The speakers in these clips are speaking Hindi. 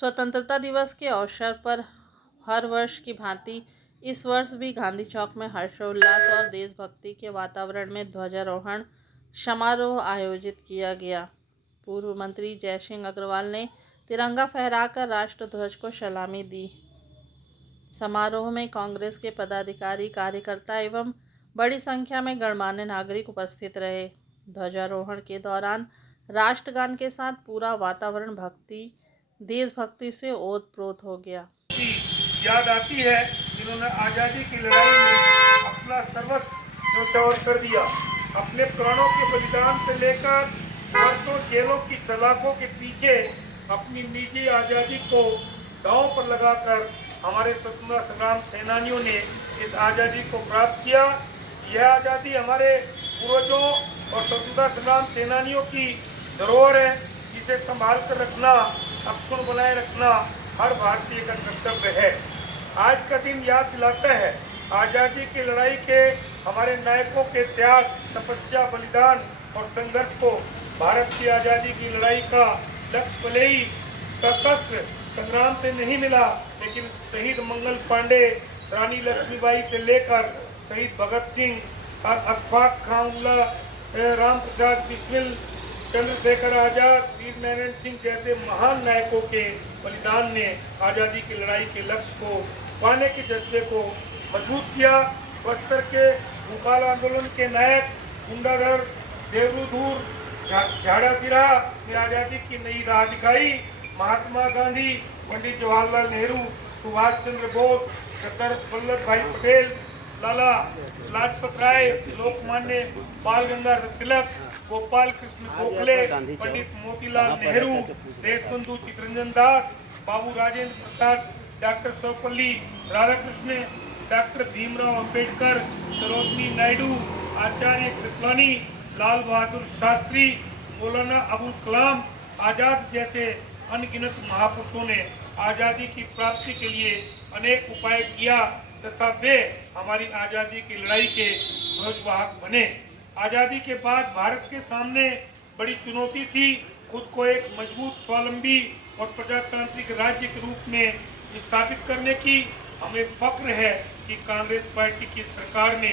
स्वतंत्रता दिवस के अवसर पर हर वर्ष की भांति इस वर्ष भी गांधी चौक में हर्षोल्लास और देशभक्ति के वातावरण में ध्वजारोहण समारोह आयोजित किया गया। पूर्व मंत्री जयसिंह अग्रवाल ने तिरंगा फहराकर राष्ट्रध्वज को सलामी दी। समारोह में कांग्रेस के पदाधिकारी, कार्यकर्ता एवं बड़ी संख्या में गणमान्य नागरिक उपस्थित रहे। ध्वजारोहण के दौरान राष्ट्रगान के साथ पूरा वातावरण देशभक्ति से ओतप्रोत हो गया। याद आती है जिन्होंने आज़ादी की लड़ाई में अपना सर्वस्व न्यौछावर कर दिया। अपने प्राणों के बलिदान से लेकर वर्षों जेलों की सलाखों के पीछे अपनी निजी आज़ादी को दांव पर लगाकर हमारे स्वतंत्रता संग्राम सेनानियों ने इस आज़ादी को प्राप्त किया। यह आज़ादी हमारे पूर्वजों और स्वतंत्रता संग्राम सेनानियों की धरोहर है, जिसे संभाल कर रखना, अक्षुण्ण बनाए रखना हर भारतीय का कर्तव्य है। आज का दिन याद दिलाता है आज़ादी की लड़ाई के हमारे नायकों के त्याग, तपस्या, बलिदान और संघर्ष को। भारत की आज़ादी की लड़ाई का लक्ष्य भले ही सशस्त्र संग्राम से नहीं मिला, लेकिन शहीद मंगल पांडे, रानी लक्ष्मीबाई से लेकर शहीद भगत सिंह, अशफाक खान, राम प्रसाद बिस्मिल, चंद्रशेखर आजाद, वीर नारायण सिंह जैसे महान नायकों के बलिदान ने आज़ादी की लड़ाई के लक्ष्य को पाने के जज्बे को मजबूत किया। बस्तर के भूकाल आंदोलन के नायक गुंडाधर देवरूधूर झाड़ा सिरा ने आज़ादी की नई राह दिखाई। महात्मा गांधी, पंडित जवाहरलाल नेहरू, सुभाष चंद्र बोस, सरदार वल्लभ भाई पटेल, लाला लाजपत राय, लोकमान्य बाल गंगाधर तिलक, गोपाल कृष्ण गोखले, पंडित मोतीलाल नेहरू, देशबंधु चित्तरंजन दास, बाबू राजेंद्र प्रसाद, डॉक्टर सर्वपल्ली राधाकृष्ण, डॉक्टर भीमराव अंबेडकर, सरोजिनी नायडू, आचार्य कृपलानी, लाल बहादुर शास्त्री, मौलाना अबुल कलाम आजाद जैसे अनगिनत महापुरुषों ने आज़ादी की प्राप्ति के लिए अनेक उपाय किया तथा वे हमारी आज़ादी की लड़ाई के ध्वजवाहक बने। आज़ादी के बाद भारत के सामने बड़ी चुनौती थी खुद को एक मजबूत, स्वावलंबी और प्रजातांत्रिक राज्य के रूप में स्थापित करने की। हमें फख्र है कि कांग्रेस पार्टी की सरकार ने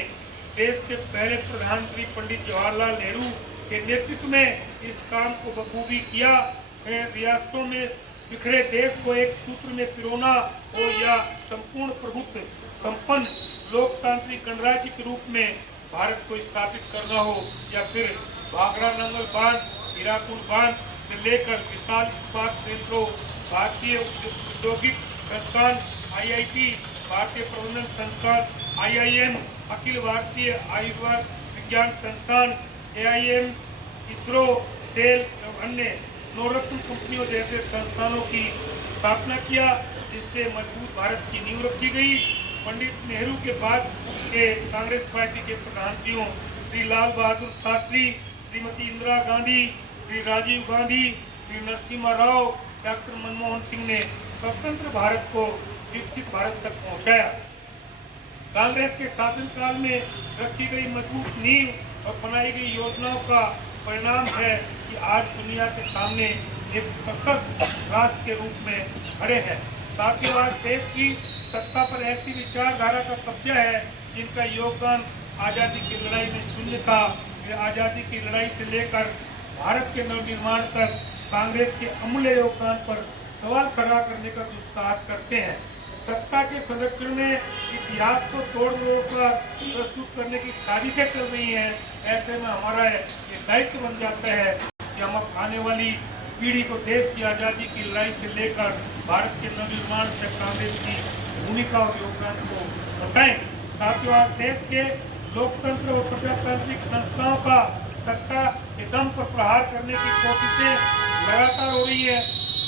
देश के पहले प्रधानमंत्री पंडित जवाहरलाल नेहरू के नेतृत्व में इस काम को बखूबी किया। रियासतों में बिखरे देश को एक सूत्र में पिरोना हो या संपूर्ण प्रभुत्व संपन्न लोकतांत्रिक गणराज्य के रूप में भारत को स्थापित करना हो, या फिर भाखड़ा नंगल बांध, हीराकुद बांध से लेकर विशाल इस्पात संयंत्रों, भारतीय औद्योगिक संस्थान IIT, भारतीय प्रबंधन संस्थान IIM, अखिल भारतीय आयुर्वेद विज्ञान संस्थान AIM, इसरो, सेल और अन्य नवरत्न कंपनियों जैसे संस्थानों की स्थापना किया, जिससे मजबूत भारत की नींव रखी गई। पंडित नेहरू के बाद के कांग्रेस पार्टी के प्रधानमंत्रियों श्री लाल बहादुर शास्त्री, श्रीमती इंदिरा गांधी, श्री राजीव गांधी, श्री नरसिम्हा राव, डॉक्टर मनमोहन सिंह ने स्वतंत्र भारत को विकसित भारत तक पहुंचाया। कांग्रेस के शासनकाल में रखी गई मजबूत नींव और बनाई गई योजनाओं का परिणाम है कि आज दुनिया के सामने एक सशक्त राष्ट्र के रूप में खड़े हैं। साथ ही आज देश की सत्ता पर ऐसी विचारधारा का कब्जा है जिनका योगदान आज़ादी की लड़ाई में शून्य था। वे आज़ादी की लड़ाई से लेकर भारत के नवनिर्माण तक कांग्रेस के अमूल्य योगदान पर सवाल खड़ा करने का दुस्साहस करते हैं। सत्ता के संरक्षण में इतिहास को तोड़ मरोड़ कर प्रस्तुत करने की साजिशें चल रही हैं। ऐसे में हमारा ये दायित्व बन जाता है कि हम आने वाली पीढ़ी को देश की आज़ादी की लड़ाई से लेकर भारत के नवनिर्माण से कांग्रेस की भूमिका और योगदान को बताएं। साथ ही आज देश के लोकतंत्र और प्रजातांत्रिक संस्थाओं का सत्ता के दम पर प्रहार करने की कोशिशें लगातार हो रही है।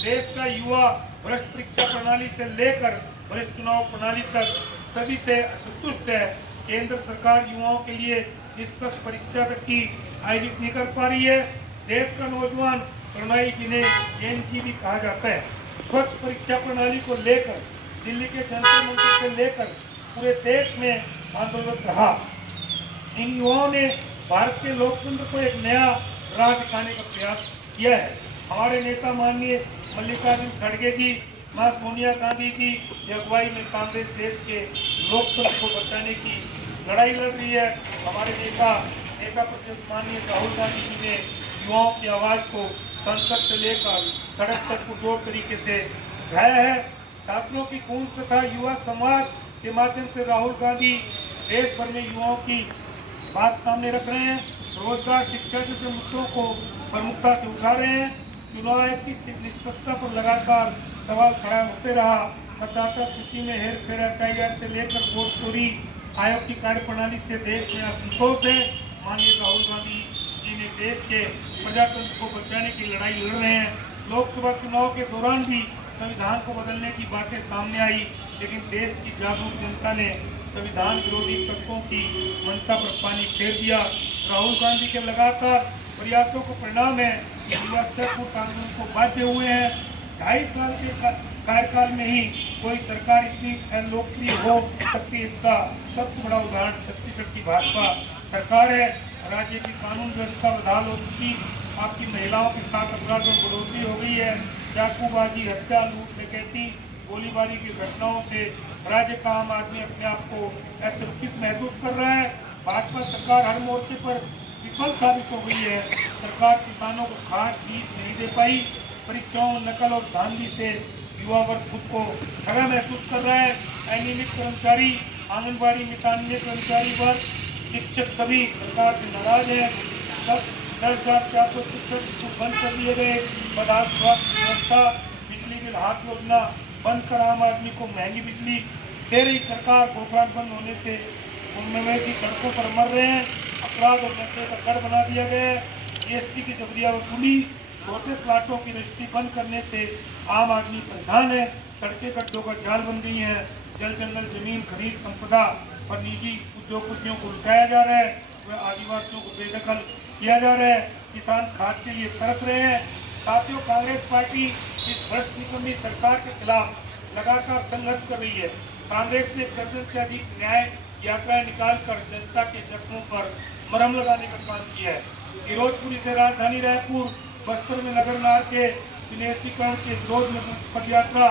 देश का युवा भ्रष्ट परीक्षा प्रणाली से लेकर वरिष्ठ चुनाव प्रणाली तक सभी से असंतुष्ट है। केंद्र सरकार युवाओं के लिए निष्पक्ष परीक्षा तक की आयोजित नहीं कर पा रही है। देश का नौजवान प्रणय जिन्हें एनजी भी कहा जाता है, स्वच्छ परीक्षा प्रणाली को लेकर दिल्ली के जंतर मंतर से लेकर पूरे देश में आंदोलन रहा। इन युवाओं ने भारत के लोकतंत्र को एक नया राह दिखाने का प्रयास किया है। हमारे नेता माननीय मल्लिकार्जुन खड़गे जी, मां सोनिया गांधी जी की अगुवाई में कांग्रेस देश के लोकतंत्र को बचाने की लड़ाई लड़ रही है। हमारे नेता प्रतिपक्ष माननीय राहुल गांधी जी ने युवाओं की आवाज को संसद से लेकर सड़क तक पुरजोर तरीके से उठाया है। छात्रों की गूंज तथा युवा समाज के माध्यम से राहुल गांधी देश भर में युवाओं की बात सामने रख रहे हैं। रोजगार, शिक्षा जैसे मुद्दों को प्रमुखता से उठा रहे हैं। चुनाव आयोग की निष्पक्षता पर लगातार सवाल खड़ा होते रहा। मतदाता सूची में हेरफेर, SIR से लेकर वोट चोरी, आयोग की कार्यप्रणाली से देश में असंतोष है। माननीय राहुल गांधी जी ने देश के प्रजातंत्र को बचाने की लड़ाई लड़ रहे हैं। लोकसभा चुनाव के दौरान भी संविधान को बदलने की बातें सामने आई, लेकिन देश की जागरूक जनता ने संविधान विरोधी तत्वों की मंशा पर पानी फेर दिया। राहुल गांधी के लगातार प्रयासों को परिणाम है कि युवा सैकड़ों कानून को बाध्य हुए हैं। 2.5 साल के कार्यकाल में ही कोई सरकार इतनी लोकप्रिय हो सकती है, इसका सबसे बड़ा उदाहरण छत्तीसगढ़ की भाजपा सरकार है। राज्य की कानून व्यवस्था बदहाल हो चुकी, आपकी महिलाओं के साथ अपराधों में बढ़ोतरी हो गई है। चाकूबाजी, हत्या, लूट, डकैती, गोलीबारी की घटनाओं से राज्य का आम आदमी अपने आप को असुरक्षित महसूस कर रहा है। भाजपा सरकार हर मोर्चे पर विफल साबित हो गई है। सरकार किसानों को खाद बीज नहीं दे पाई। परीक्षाओं, नकल और धांधली से युवा वर्ग खुद को ठगा महसूस कर रहा है। अनियमित कर्मचारी, आंगनबाड़ी में तान्य कर्मचारी वर्ग, शिक्षक सभी सरकार से नाराज है। 10,463 स्कूल बंद कर दिए गए। बदहाल स्वास्थ्य व्यवस्था, बिजली बिल हाथ योजना बंद कर आम आदमी को महंगी बिजली दे रही सरकार। गोदाम बंद होने से मवेशी सड़कों पर मर रहे हैं। अपराध और नशे का गढ़ बना दिया गया है। GST की जबरिया वसूली, छोटे प्लाटों की रजिस्ट्री बंद करने से आम आदमी परेशान है। सड़कें गड्ढों का जाल बन गई हैं। जल जंगल, जमीन, खरीद संपदा पर निजी उद्योगपतियों को लुटाया जा रहा है। वह आदिवासियों को बेदखल किया जा रहा है। किसान खाद के लिए तरस रहे हैं। साथियों, कांग्रेस पार्टी इस भ्रष्ट निकम्मी सरकार के खिलाफ लगातार संघर्ष कर रही है। कांग्रेस ने दर्जन से अधिक न्याय यात्राएं निकालकर जनता के जख्मों पर मरहम लगाने का काम किया है। फिरोजपुरी से राजधानी रायपुर, बस्तर में नगर नार के विनिवेशीकरण के विरोध में पद यात्रा,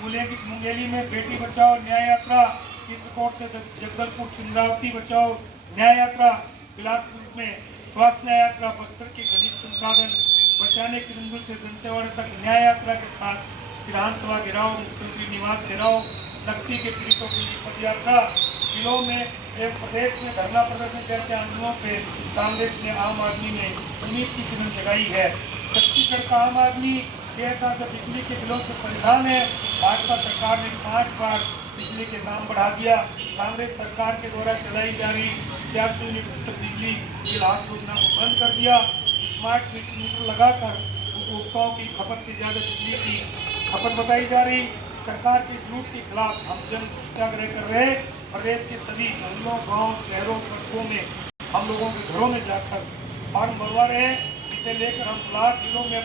मुंगेली में बेटी बचाओ न्याय यात्रा, चित्रकूट से जगदलपुर चिंद्रावती बचाओ न्याय यात्रा, बिलासपुर में स्वास्थ्य न्याय यात्रा, बस्तर के खनिज संसाधन बचाने की रंगुल से दंतेवाड़ा तक न्याय यात्रा के साथ विधानसभा घेराव, मुख्यमंत्री निवास घेराव, नकदी के पीड़ितों के लिए पद यात्रा, जिलों में एवं प्रदेश में धरना प्रदर्शन जैसे आंदोलनों से कांग्रेस ने आम आदमी में उम्मीद की किरण जगाई है। छत्तीसगढ़ का आम आदमी बेहतर से बिजली के बिलों से परेशान है। भाजपा सरकार ने 5 बार बिजली के दाम बढ़ा दिया। कांग्रेस सरकार के द्वारा चलाई जा रही 400 यूनिट तक बिजली बिल हाथ योजना को बंद कर दिया। स्मार्ट मीटर लगाकर उपभोक्ताओं की खपत से ज़्यादा बिजली की खपत बताई जा रही। सरकार के लूट के खिलाफ हम जन सत्याग्रह कर रहे हैं। प्रदेश के सभी जंगलों, गाँव, शहरों, कस्बों में हम लोगों के घरों में जाकर फॉर्म भरवा रहे हैं। इसे लेकर हम ब्लॉक जिलों में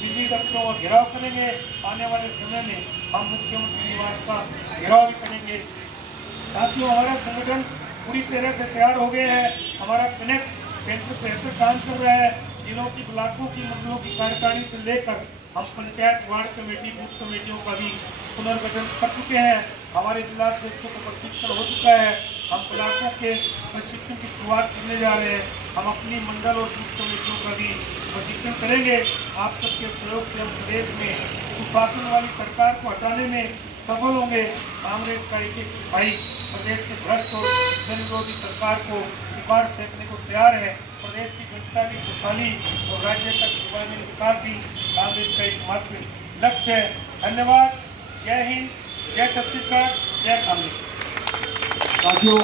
बिजली दफ्तरों का घेराव करेंगे। आने वाले समय में हम मुख्यमंत्री निवास का घेराव भी करेंगे। साथियों, हमारा संगठन पूरी तरह से तैयार हो गया है। हमारा कनेक्ट सेंटर बेहतर काम कर रहा है। जिलों की, ब्लॉकों की, मंडलों की कार्यकारिणी से लेकर हम पंचायत, वार्ड कमेटी, बूथ कमेटियों का भी पुनर्गठन कर चुके हैं। हमारे जिलाध्यक्षों को प्रशिक्षण हो चुका है। हम ब्लॉकों के प्रशिक्षण की शुरुआत करने जा रहे हैं। हम अपनी मंडल और बूथ कमेटियों का भी प्रशिक्षण करेंगे। आप सबके सहयोग से हम प्रदेश में कुशासन वाली सरकार को हटाने में सफल होंगे। कांग्रेस का एक सिपाही प्रदेश से भ्रष्ट और जन विरोधी सरकार को उखाड़ फेंकने को तैयार है। प्रदेश की जनता की खुशहाली और राज्य का सर्वांगीण विकास ही कांग्रेस का एकमात्र लक्ष्य है। धन्यवाद। जय हिंद, जय छत्तीसगढ़, जय कांग्रेस। साथियों,